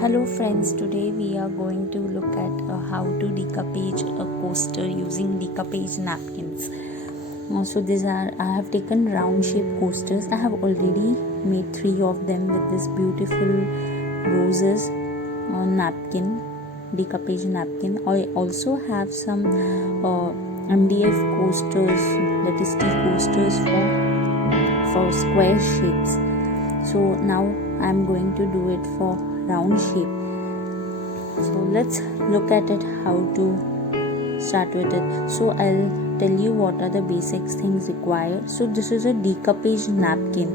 Hello friends, today we are going to look at how to decoupage a coaster using decoupage napkins. So these are, I have taken round shaped coasters. I have already made 3 of them with this beautiful roses napkin, decoupage napkin. I also have some MDF coasters, that is tea coasters for square shapes. So now I am going to do it for round shape. So let's look at it how to start with it. So I'll tell you what are the basic things required. So this is a decoupage napkin.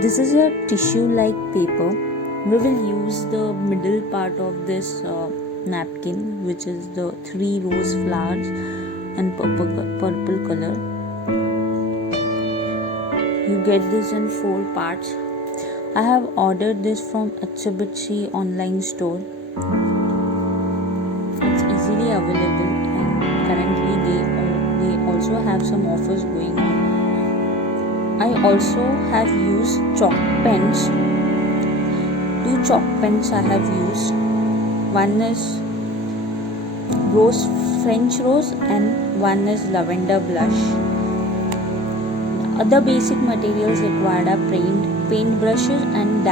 This is a tissue like paper. We will use the middle part of this napkin, which is the 3 rose flowers and purple color. You get this in 4 parts. I have ordered this from Decoupage online store. It's easily available and currently they also have some offers going on. I also have used chalk pens. 2 chalk pens I have used. One is French rose and one is lavender blush. Other basic materials required are paint brushes and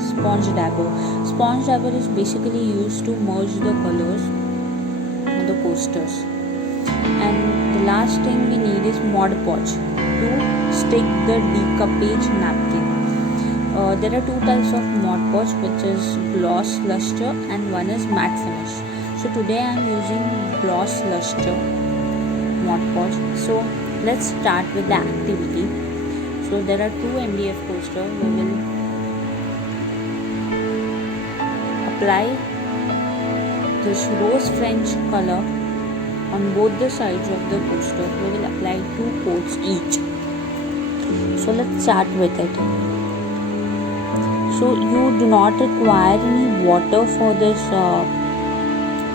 sponge dabber. Sponge dabber is basically used to merge the colors on the coasters. And the last thing we need is Mod Podge to stick the decoupage napkin. There are 2 types of Mod Podge, which is gloss luster and one is matte finish. So today I am using gloss luster Mod Podge. So let's start with the activity. So there are 2 MDF coasters. We will apply this rose French color on both the sides of the coaster. We will apply 2 coats each. So let's start with it. So you do not require any water for this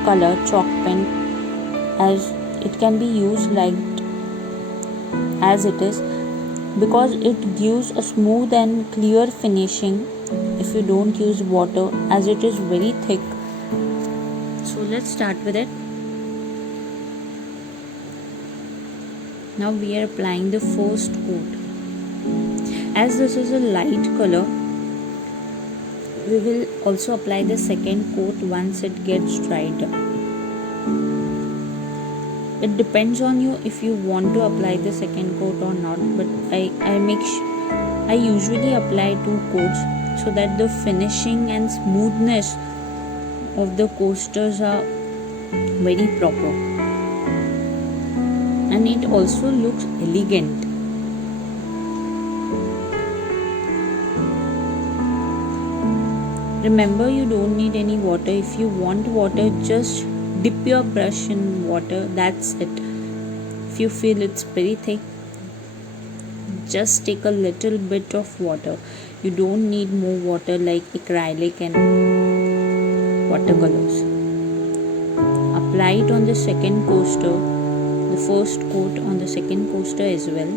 color chalk pen, as it can be used like as it is, because it gives a smooth and clear finishing if you don't use water, as it is very thick. So let's start with it. Now we are applying the first coat. As this is a light color, we will also apply the second coat once it gets dried up. It depends on you if you want to apply the second coat or not, but I usually apply 2 coats so that the finishing and smoothness of the coasters are very proper, and it also looks elegant. Remember, you don't need any water. If you want water, just dip your brush in water, that's it. If you feel it's very thick, just take a little bit of water. You don't need more water like acrylic and watercolors. Apply it on the second coaster, the first coat on the second coaster as well.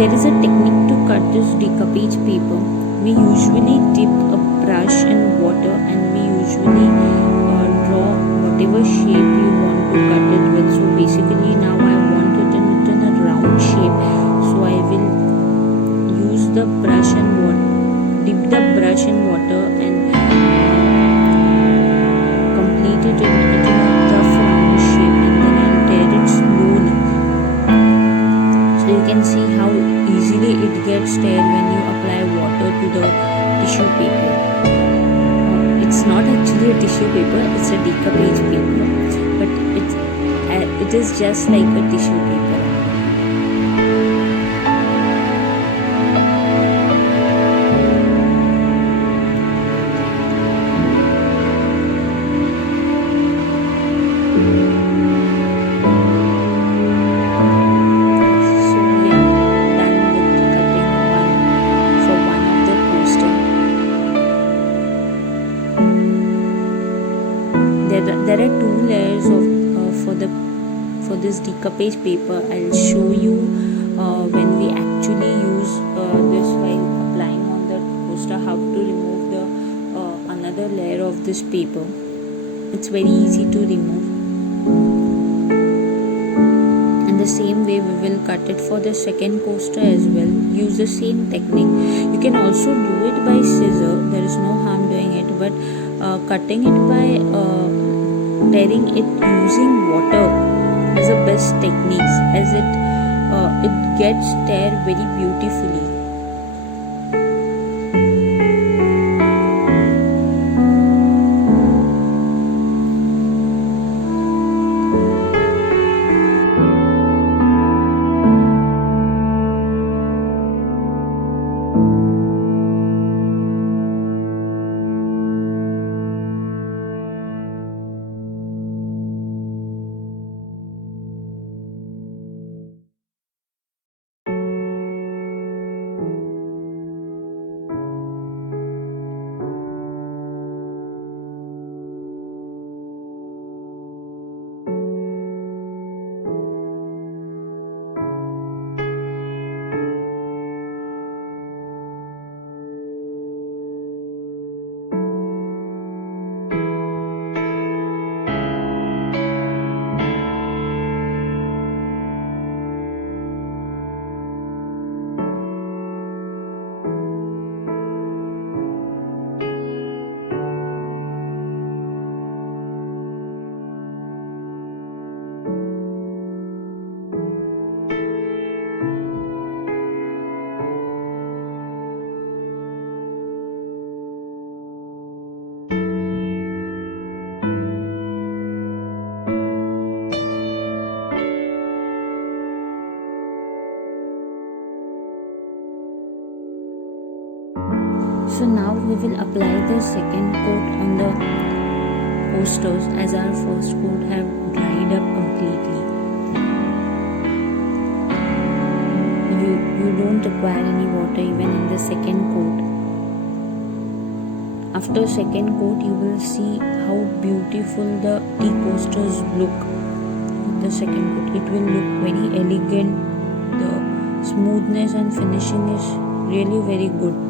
There is a technique to cut this decoupage paper. We usually dip a brush in water and we usually draw whatever shape you want to cut it with. So basically now I can see how easily it gets tear when you apply water to the tissue paper. It's not actually a tissue paper, it's a decoupage paper, but it is just like a tissue paper. There are two layers of for this decoupage paper. I'll show you when we actually use this while applying on the coaster, how to remove the another layer of this paper. It's very easy to remove, and the same way we will cut it for the second coaster as well. Use the same technique. You can also do it by scissor, there is no harm doing it, but cutting it by tearing it using water is the best techniques, as it gets tear very beautifully. So now we will apply the second coat on the coasters, as our first coat have dried up completely. You don't require any water even in the second coat. After second coat, you will see how beautiful the tea coasters look. With the second coat, it will look very elegant. The smoothness and finishing is really very good.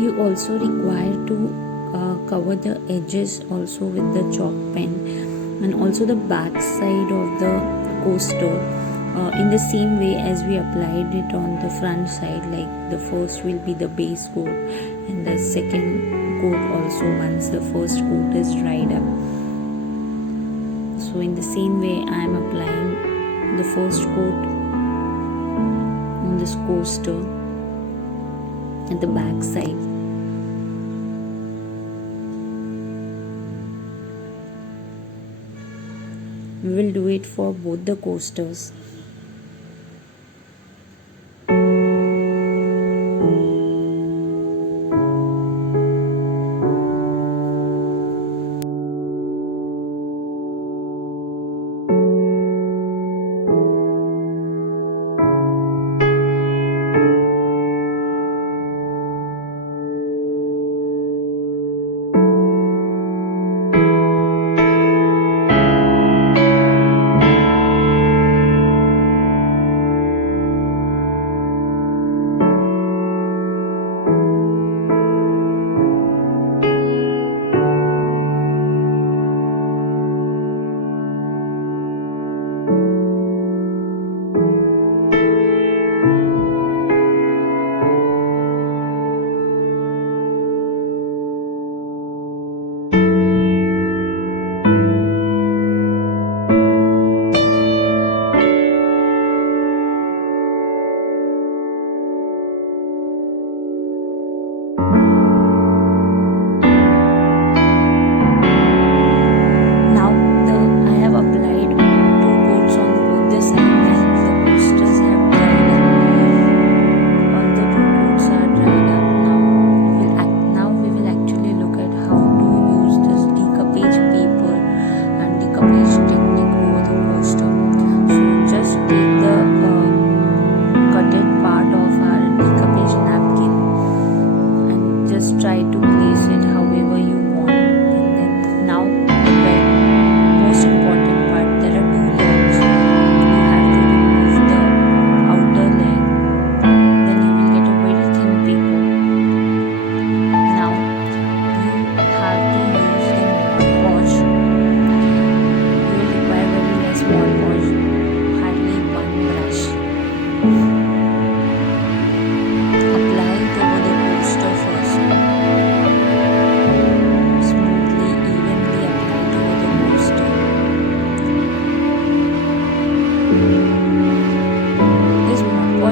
You also require to cover the edges also with the chalk pen, and also the back side of the coaster in the same way as we applied it on the front side. Like the first will be the base coat, and the second coat also once the first coat is dried up. So in the same way I am applying the first coat this coaster at the back side. We will do it for both the coasters. Try to place it however you want, and then now the most important part, there are two layers. You have to remove the outer layer, then you will get a very thin paper. Now you have to use the Mod Podge. You will require very less Mod Podge, hardly one brush. Apply it over the coaster first.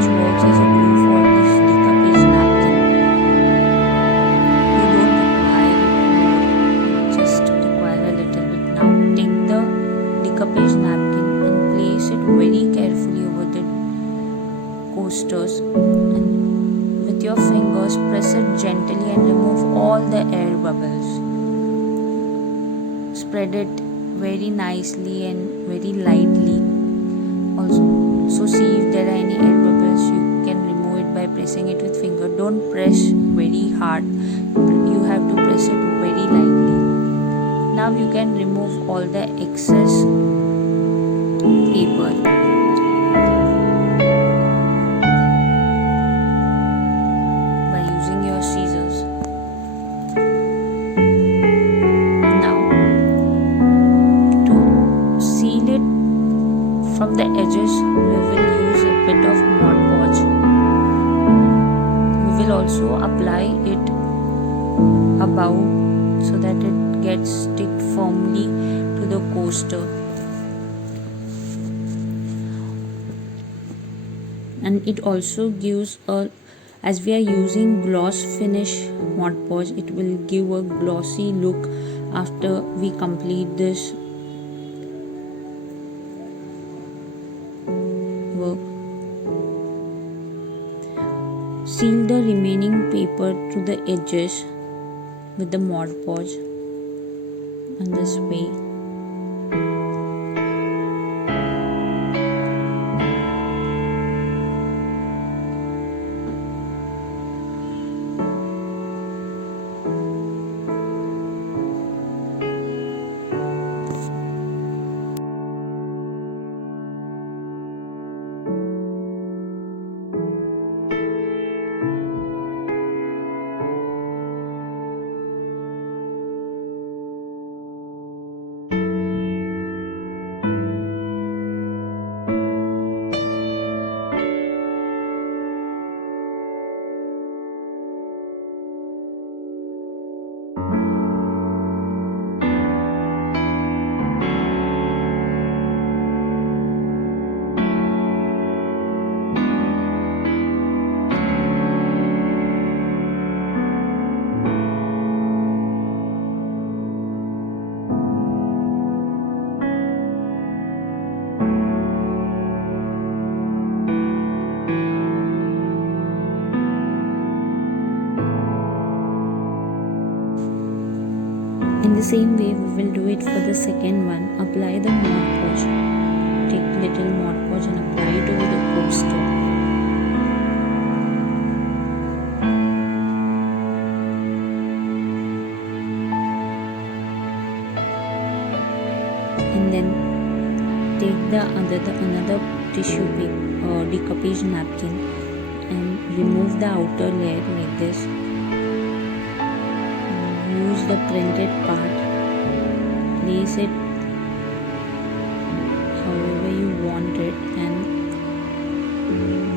Works as a glue for this decoupage napkin. You don't require more, just require a little bit. Now take the decoupage napkin and place it very carefully over the coasters, and with your fingers press it gently and remove all the air bubbles. Spread it very nicely and very lightly. Also see if there are any air bubbles. You can remove it by pressing it with finger. Don't press very hard. You have to press it very lightly. Now you can remove all the excess paper. By using your scissors. Now to seal it from the edges, we will use a bit of Mod Podge. We will also apply it above so that it gets stick firmly to the coaster. And it also gives a, as we are using gloss finish Mod Podge, it will give a glossy look after we complete this work. Seal the remaining paper to the edges with the Mod Podge in this way. same way we will do it for the second one. Apply the Mod Podge. Take little Mod Podge and apply it over the coaster. And then take another tissue paper, decoupage napkin, and remove the outer layer like this. Use the printed part, place it however you want it, and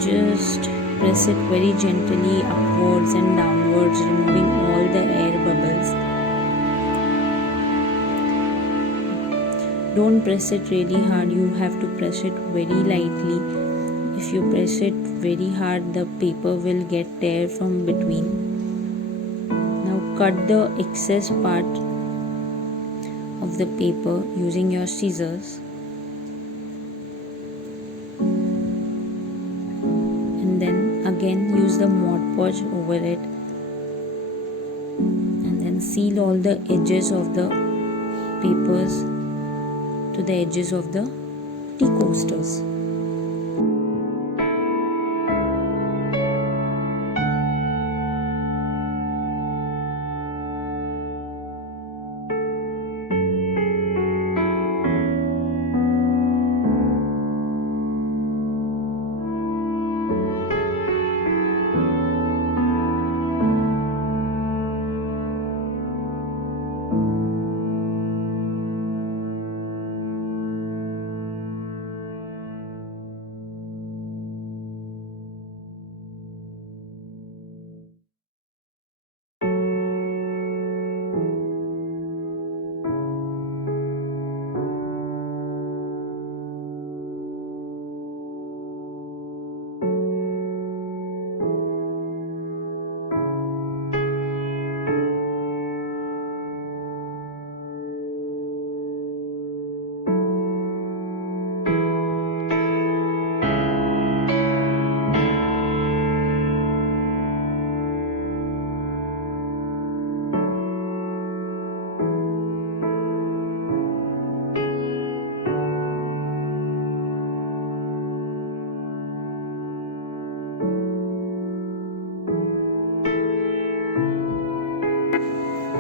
just press it very gently upwards and downwards, removing all the air bubbles. Don't press it really hard, you have to press it very lightly. If you press it very hard, the paper will get tear from between. Now cut the excess part of the paper using your scissors, and then again use the Mod Podge over it, and then seal all the edges of the papers to the edges of the tea coasters.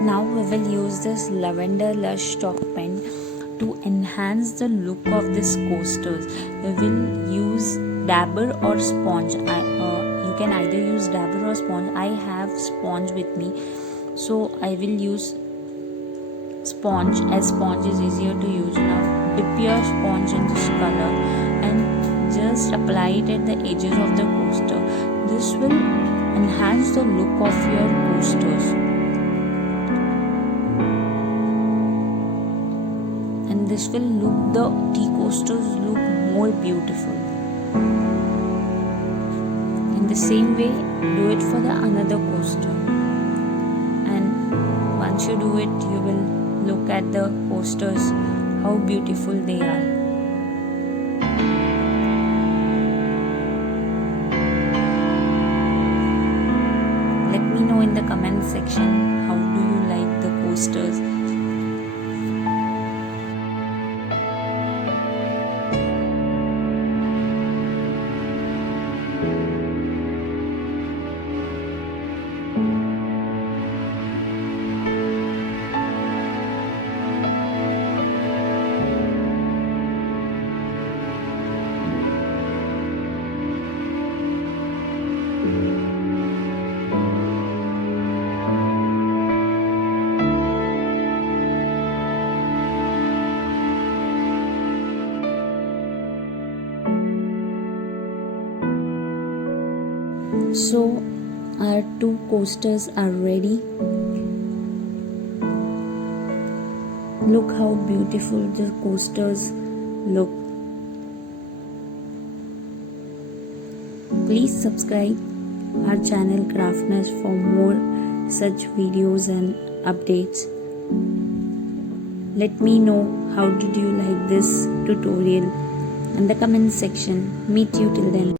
Now we will use this lavender lush chalk pen to enhance the look of this coasters. We will use dabber or sponge. You can either use dabber or sponge. I have sponge with me, so I will use sponge, as sponge is easier to use. Now dip your sponge in this color and just apply it at the edges of the coaster. This will enhance the look of your coasters. And this will look the tea coasters look more beautiful. In the same way, do it for the another coaster. And once you do it, you will look at the coasters, how beautiful they are. Let me know in the comment section, how do you like the coasters? So our two coasters are ready. Look how beautiful the coasters look. Please subscribe our channel Craftness for more such videos and updates. Let me know how did you like this tutorial in the comment section. Meet you till then.